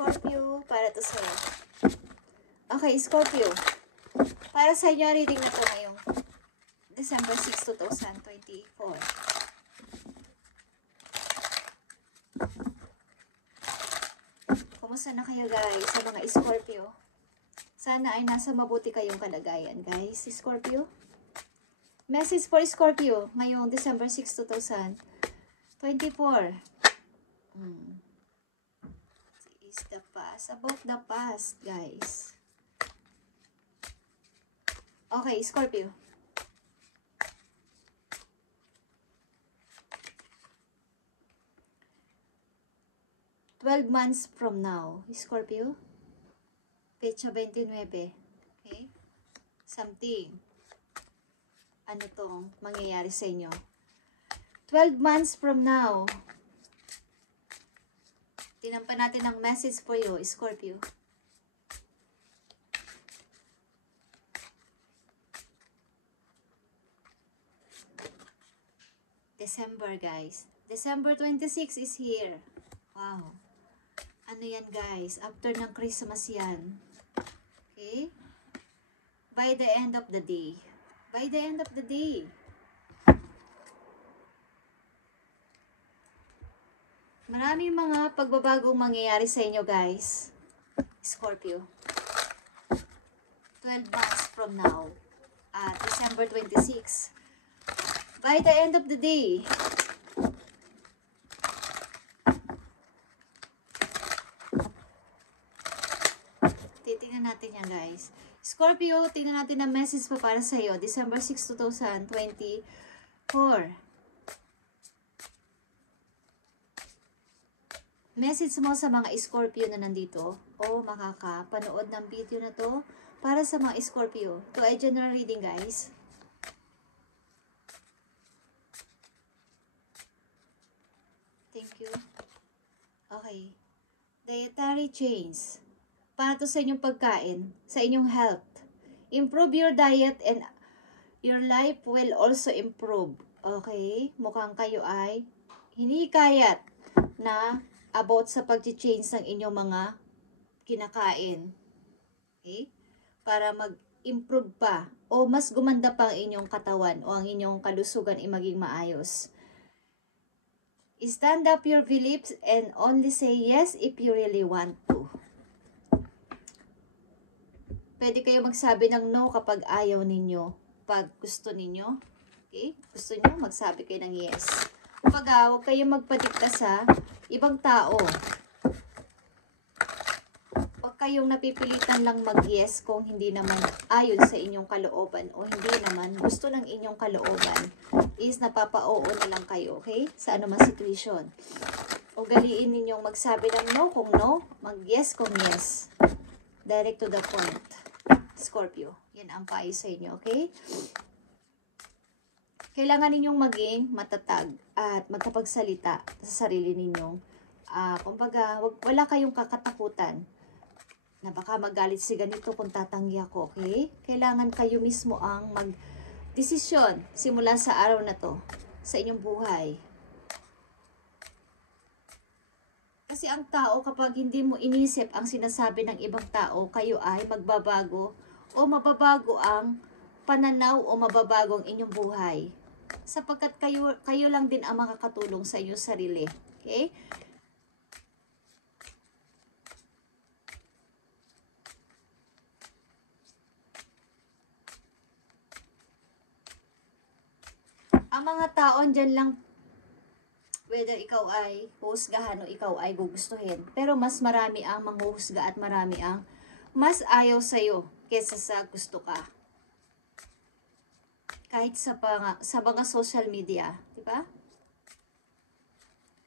Scorpio, para to sa'yo. Okay, Scorpio. Para sa inyo, reading na to ngayong December 6, 2024. Kumusta na kayo guys sa mga Scorpio? Sana ay nasa mabuti kayong kalagayan guys. Scorpio? Message for Scorpio ngayong December 6, 2024. Is the past. About the past guys. Okay, Scorpio. Months from now, Scorpio. Pecha 29. Okay? Something. Ano tong mangyayari sa inyo? 12 months from now. Tinampan natin ang message for you, Scorpio. December, guys. December 26 is here. Wow. Ano yan, guys? After ng Christmas yan. Okay? By the end of the day. By the end of the day. Maraming mga pagbabagong mangyayari sa inyo, guys. Scorpio. 12 months from now. December 26. By the end of the day. Titingnan natin yan, guys. Scorpio, tingnan natin ang message pa para sa iyo. December 6, 2024. Message mo sa mga Scorpio na nandito o makakapanood ng video na to para sa mga Scorpio. Ito ay general reading, guys. Thank you. Okay. Dietary change. Para to sa inyong pagkain, sa inyong health. Improve your diet and your life will also improve. Okay? Mukhang kayo ay hinikayat na about sa pag-change ng inyong mga kinakain. Okay? Para mag-improve pa o mas gumanda pa ang inyong katawan o ang inyong kalusugan ay maging maayos. Stand up your beliefs and only say yes if you really want to. Pwede kayo magsabi ng no kapag ayaw ninyo. Pag gusto ninyo, okay? Gusto nyo, magsabi kayo ng yes. Kapag huwag kayo magpadikta sa ibang tao. Huwag kayong napipilitan lang mag-yes kung hindi naman ayon sa inyong kalooban o hindi naman gusto ng inyong kalooban. Is napapa-oo na lang kayo, okay? Sa anumang situation. Ugaliin ninyong magsabi ng no kung no, mag-yes kung yes. Direct to the point. Scorpio. Yan ang payo sa inyo, okay? Kailangan ninyong maging matatag at magkapagsalita sa sarili ninyo. Kumbaga, wala kayong kakatakutan na baka magalit si ganito kung tatanggi ako, okay? Kailangan kayo mismo ang mag-desisyon simula sa araw na to, sa inyong buhay. Kasi ang tao, kapag hindi mo inisip ang sinasabi ng ibang tao, kayo ay magbabago o mababago ang pananaw o mababago ang inyong buhay. Sapagkat kayo lang din ang makakatulong sa inyong sarili. Okay? Ang mga taon dyan lang, whether ikaw ay huhusgahan o ikaw ay gugustuhin. Pero mas marami ang manghuhusga at marami ang mas ayaw sa'yo kesa sa gusto ka. Kahit sa mga social media, di ba?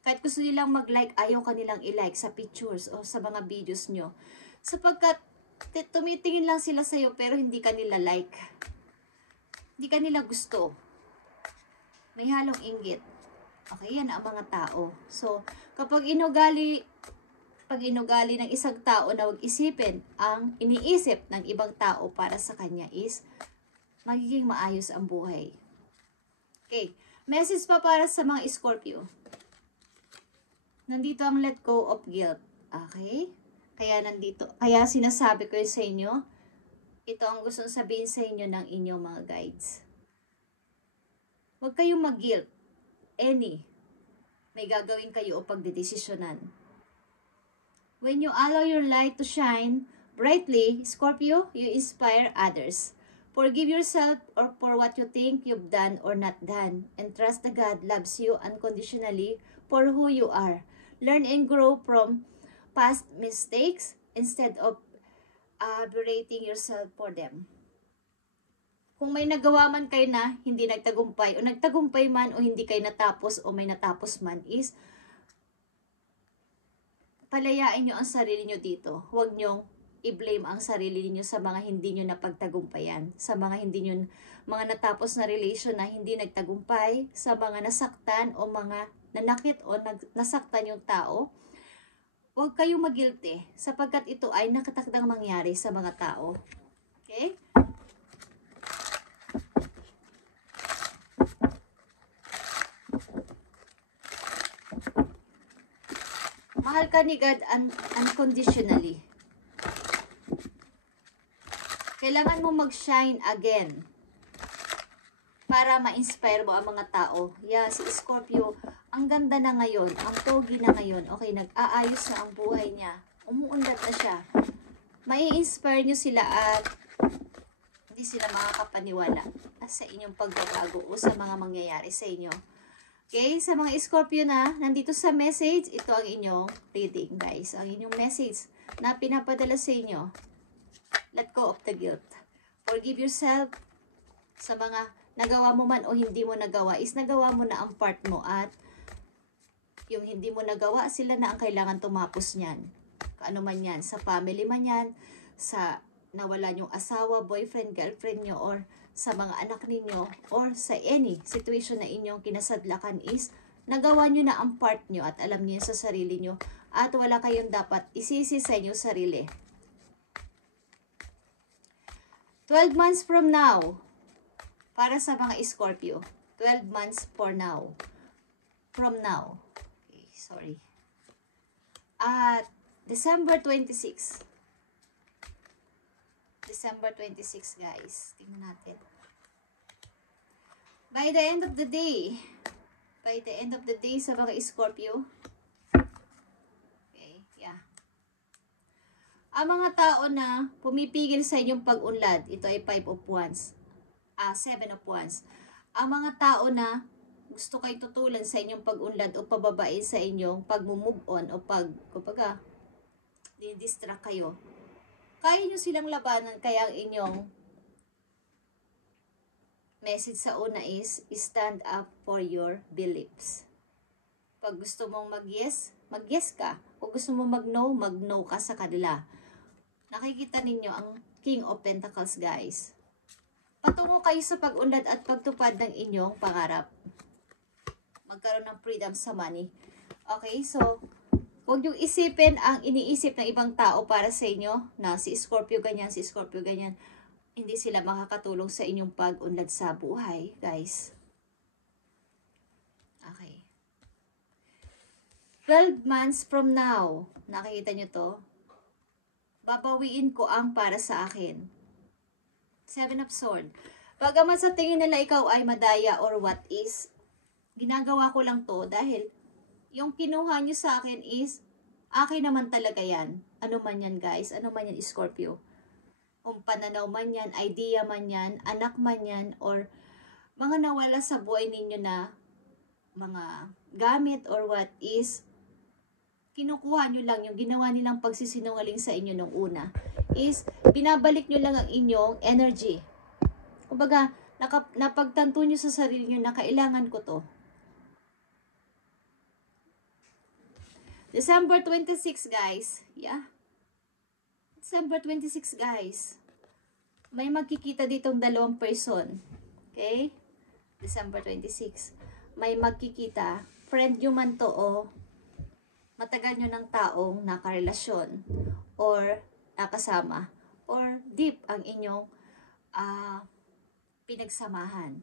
Kahit gusto nilang mag-like, ayaw kanilang i-like sa pictures o sa mga videos nyo. Sapagkat tumitingin lang sila sa'yo pero hindi kanila like. Hindi kanila gusto. May halong inggit. Okay, yan ang mga tao. So, kapag inugali ng isang tao na huwag isipin ang iniisip ng ibang tao para sa kanya is magiging maayos ang buhay. Okay, message pa para sa mga Scorpio. Nandito ang let go of guilt. Okay? Kaya sinasabi ko yun sa inyo, ito ang gustong sabihin sa inyo ng inyong mga guides. Huwag kayong mag-guilt. May gagawin kayo o pagdedesisyonan. When you allow your light to shine brightly, Scorpio, you inspire others. Forgive yourself or for what you think you've done or not done, and trust that God loves you unconditionally for who you are. Learn and grow from past mistakes instead of berating yourself for them. Kung may nagawa man kayo na hindi nagtagumpay, o nagtagumpay man o hindi kayo natapos o may natapos man, is palayain nyo ang sarili nyo dito. Huwag nyong i-blame ang sarili niyo sa mga hindi nyo napagtagumpayan, sa mga mga natapos na relation na hindi nagtagumpay, sa mga nasaktan o mga nanakit o nasaktan yung tao. Huwag kayong mag-guilty sapagkat ito ay nakatakdang mangyari sa mga tao. Okay? Mahal ka ni God unconditionally. Kailangan mo mag-shine again para ma-inspire mo ang mga tao. Si Scorpio, ang ganda na ngayon, ang pogi na ngayon, okay, nag-aayos na ang buhay niya. Umuunlad na siya. Mai-inspire nyo sila at hindi sila makakapaniwala sa inyong pagbabago o sa mga mangyayari sa inyo. Okay, sa mga Scorpio na nandito sa message, ito ang inyong reading, guys. Ang inyong message na pinapadala sa inyo. Let go of the guilt. Forgive yourself sa mga nagawa mo man o hindi mo nagawa, is nagawa mo na ang part mo, at yung hindi mo nagawa, sila na ang kailangan tumapos niyan. Ano man yan, sa family man yan, sa nawala yung asawa, boyfriend, girlfriend nyo, or sa mga anak ninyo, or sa any situation na inyong kinasadlakan, is nagawa nyo na ang part nyo at alam nyo sa sarili nyo, at wala kayong dapat isisi sa inyong sarili. 12 months from now, para sa mga Scorpio, 12 months from now. Okay, sorry. At December 26. December 26, guys. Tingnan natin. By the end of the day, sa mga Scorpio, okay, ang mga tao na pumipigil sa inyong pag-unlad, ito ay 5 of Wands, 7 of Wands. Ang mga tao na gusto kayo tutulan sa inyong pag-unlad o pababain sa inyong pag-move on o kumbaga, di-distract kayo. Kaya nyo silang labanan, kaya ang inyong message sa una is, stand up for your beliefs. Pag gusto mong mag-yes, mag-yes ka. Kung gusto mong mag-no, mag-no ka sa kanila. Nakikita ninyo ang King of Pentacles, guys. Patungo kayo sa pag-unlad at pagtupad ng inyong pangarap. Magkaroon ng freedom sa money. Okay, so huwag yung isipin ang iniisip ng ibang tao para sa inyo na si Scorpio ganyan, si Scorpio ganyan. Hindi sila makakatulong sa inyong pag-unlad sa buhay, guys. Okay. 12 months from now, nakikita nyo to? Babawiin ko ang para sa akin. 7 of Swords. Bagamat sa tingin nila ikaw ay madaya or what is, ginagawa ko lang to dahil yung kinuha nyo sa akin is, akin naman talaga yan. Ano man yan, guys? Ano man yan, Scorpio? Kung pananaw man yan, idea man yan, anak man yan, or mga nawala sa buhay ninyo na mga gamit or what is, kinukuha nyo lang yung ginawa nilang pagsisinungaling sa inyo nung una. Is, binabalik nyo lang ang inyong energy. Kumbaga, napagtanto nyo sa sarili nyo na kailangan ko to. December 26, guys. December 26, guys. May magkikita ditong dalawang person. Okay? December 26. May magkikita. Friend nyo man to o matagal nyo ng taong nakarelasyon or nakasama or deep ang inyong pinagsamahan.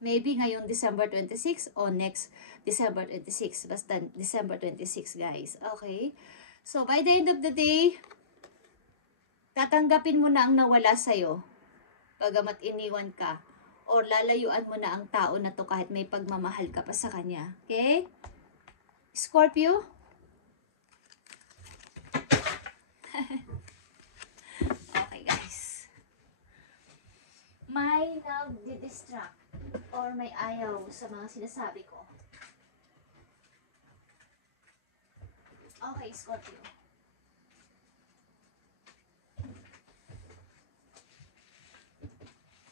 Maybe ngayong December 26 o next December 26. Basta December 26, guys. Okay? So, by the end of the day, tatanggapin mo na ang nawala sa'yo. Bagamat iniwan ka. Or lalayuan mo na ang tao na to kahit may pagmamahal ka pa sa kanya. Okay? Scorpio? Okay, guys. May nag-distract or may ayaw sa mga sinasabi ko. Okay, Scorpio.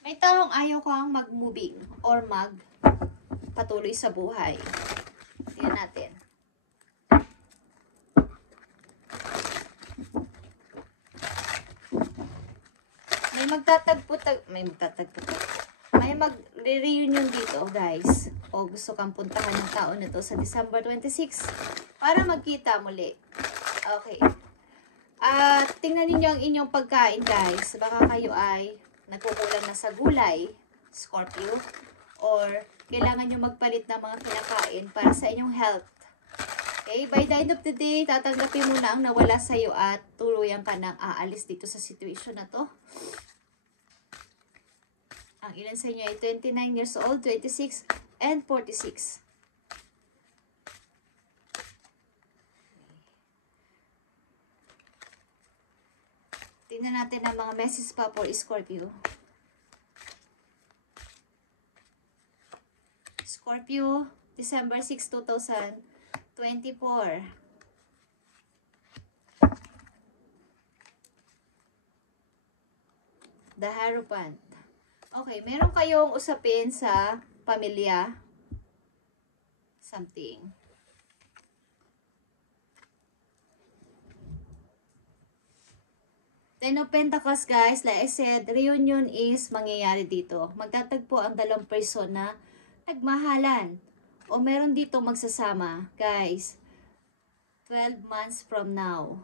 May taong ayaw kang mag-moving or mag-patuloy sa buhay. Tingnan natin. May mag-reunion dito, guys. O gusto kang puntahan ng tao nito sa December 26 para magkita muli. Okay. Tingnan ninyo ang inyong pagkain, guys. Baka kayo ay nagkukulang na sa gulay, Scorpio, or kailangan nyo magpalit ng mga kinakain para sa inyong health. Okay, by the end of the day, tatanggapin mo na ang nawala sa'yo at tuluyan ka nang aalis dito sa situation na to. Ang ilan sa inyo ay 29 years old, 26, and 46. Tingnan natin ang mga messages pa for Scorpio. Scorpio, December 6, 2024. The Hierophant. Okay, meron kayong usapin sa pamilya. Something. Ten of Pentacles, guys, like I said, reunion is mangyayari dito. Magtatagpo ang dalawang person na nagmahalan. O meron dito magsasama, guys. 12 months from now.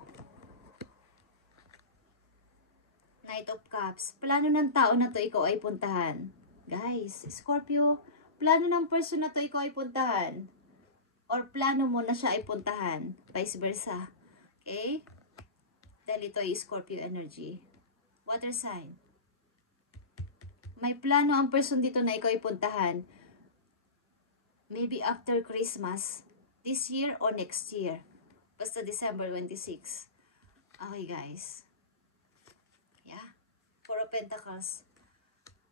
Knight of Cups. Plano ng tao na to ikaw ay puntahan. Guys, Scorpio, plano ng person na to ikaw ay puntahan. Or plano mo na siya ay puntahan. Vice versa. Okay? Dahil ito ay Scorpio energy. Water sign. May plano ang person dito na ikaw ay puntahan. Maybe after Christmas. This year or next year. Basta December 26. Okay, guys. Yeah. Four of Pentacles.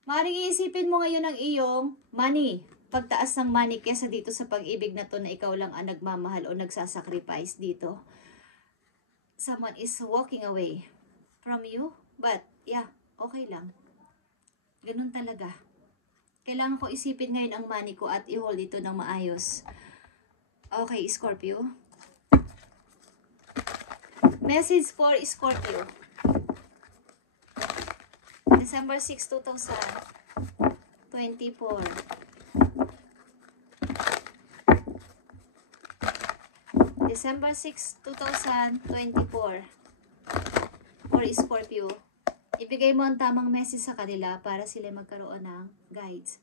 Maaaring iisipin mo ngayon ang iyong money. Pagtaas ng money kesa dito sa pag-ibig na to na ikaw lang ang nagmamahal o nagsasacrifice dito. Someone is walking away from you. But, yeah, okay lang. Ganun talaga. Kailangan ko isipin ngayon ang money ko at i-hold ito ng maayos. Okay, Scorpio. Message for Scorpio. December 6, 2024. December 6, 2024. For Scorpio. Ibigay mo ang tamang message sa kanila para sila magkaroon ng guides.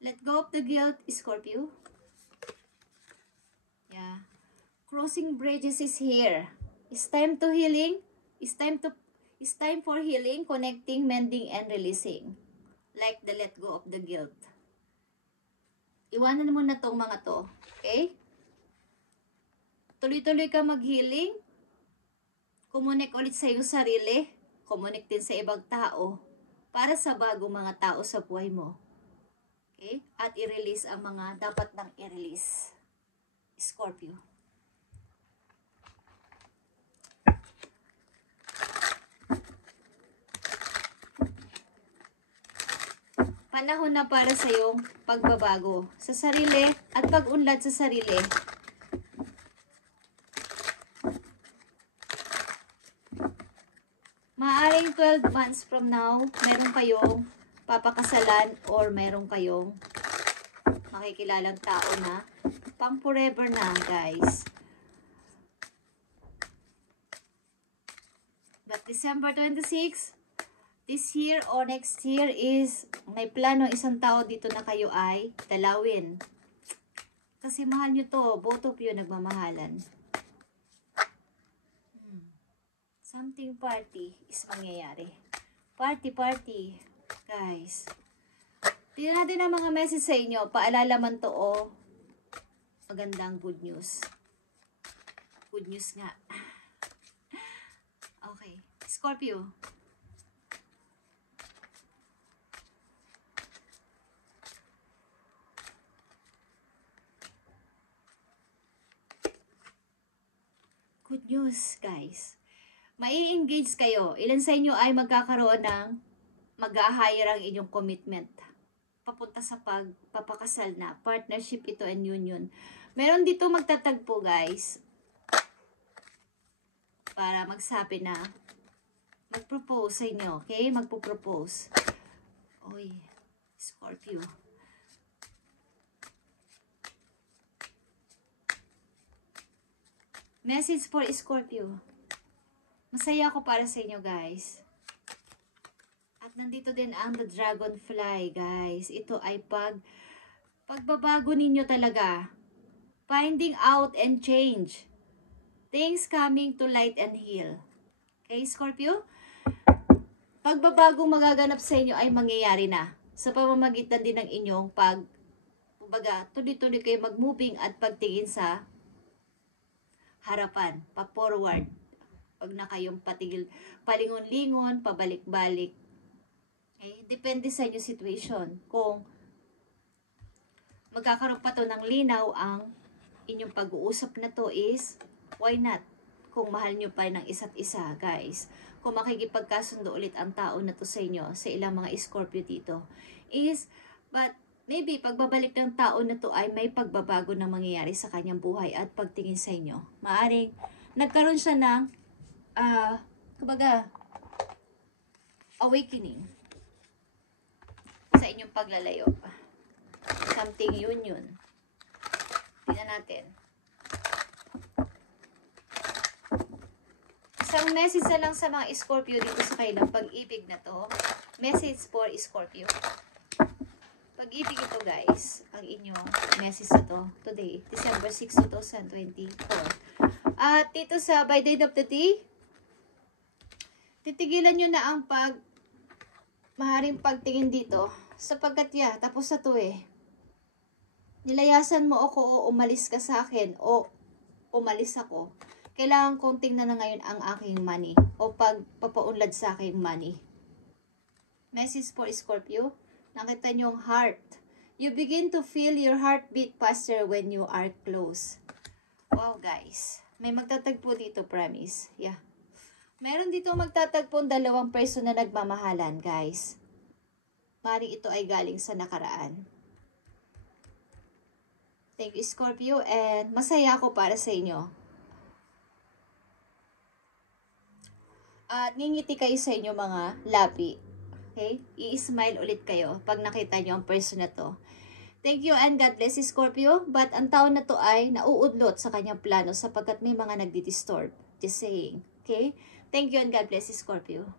Let go of the guilt, Scorpio. Yeah. Crossing bridges is here. It's time to healing. It's time for healing, connecting, mending, and releasing. Like the let go of the guilt. Iwanan mo na tong mga to. Okay? Tuloy-tuloy ka mag-healing. Kumunik ulit sa iyong sarili. Kumunik din sa ibang tao. Para sa bagong mga tao sa buhay mo. Okay? At i-release ang mga dapat nang i-release. Scorpio. Panahon na para sa iyong pagbabago sa sarili at pag-unlad sa sarili. Maaring 12 months from now, meron kayong papakasalan or meron kayong makikilalang tao na pang forever na, guys. But December 26, this year or next year is may plano isang tao dito na kayo ay dalawin. Kasi mahal nyo to, both of you nagmamahalan. Something party is mangyayari. Party. Guys. Tingnan natin ang mga message sa inyo. Paalala man to, oh. Magandang good news. Good news nga. Okay. Scorpio. Good news, guys. Mai-engage kayo. Ilan sa inyo ay magkakaroon ng mag-a-hire ang inyong commitment. Papunta sa pagpapakasal na. Partnership ito and union. Meron dito magtatagpo, guys. Para magsabi na mag-propose sa inyo. Okay? Magpo-propose. Oy, Scorpio. Message for Scorpio. Masaya ako para sa inyo, guys. At nandito din ang the dragonfly, guys. Ito ay pagbabago ninyo talaga. Finding out and change. Things coming to light and heal. Okay, Scorpio? Pagbabagong magaganap sa inyo ay mangyayari na. Sa pamamagitan din ng inyong tuloy-tuloy kayo mag-moving at pagtingin sa harapan, pa-forward. Pag na kayong patigil, palingon-lingon, pabalik-balik. Okay? Depende sa inyong situation. Kung magkakaroon pa to ng linaw ang inyong pag-uusap na to is, why not? Kung mahal nyo pa ng isa't isa, guys. Kung makikipagkasundo ulit ang tao na to sa inyo, sa ilang mga Scorpio dito, but maybe, pagbabalik ng tao na to ay may pagbabago na mangyayari sa kanyang buhay at pagtingin sa inyo. Maaring, nagkaroon siya ng, awakening sa inyong paglalayo. Something union. Tingnan natin. Isang message na lang sa mga Scorpio dito sa kailang pag-ibig na to. Message for Scorpio. Pag-ibig ito, guys, ang inyong message na to today, December 6, 2024. At dito sa by the end of the day, titigilan nyo na ang maaaring pagtingin dito sapagkat tapos na to eh. Nilayasan mo ako o umalis ka sa akin o umalis ako. Kailangan kong tingnan na ngayon ang aking money o pagpapaunlad sa aking money. Message for Scorpio. Nakita niyo ang heart. You begin to feel your heartbeat faster when you are close. Wow, guys. May magtatagpo dito, promise. Yeah. Meron dito magtatagpo dalawang person na nagmamahalan, guys. Maring ito ay galing sa nakaraan. Thank you, Scorpio. And masaya ako para sa inyo. At ngingiti kayo sa inyo mga lapi. Okay? I-smile ulit kayo pag nakita nyo ang person na to. Thank you and God bless you, Scorpio. But ang tao na to ay nauudlot sa kanyang plano sapagkat may mga nagdi-disturb. Just saying. Okay? Thank you and God bless you, Scorpio.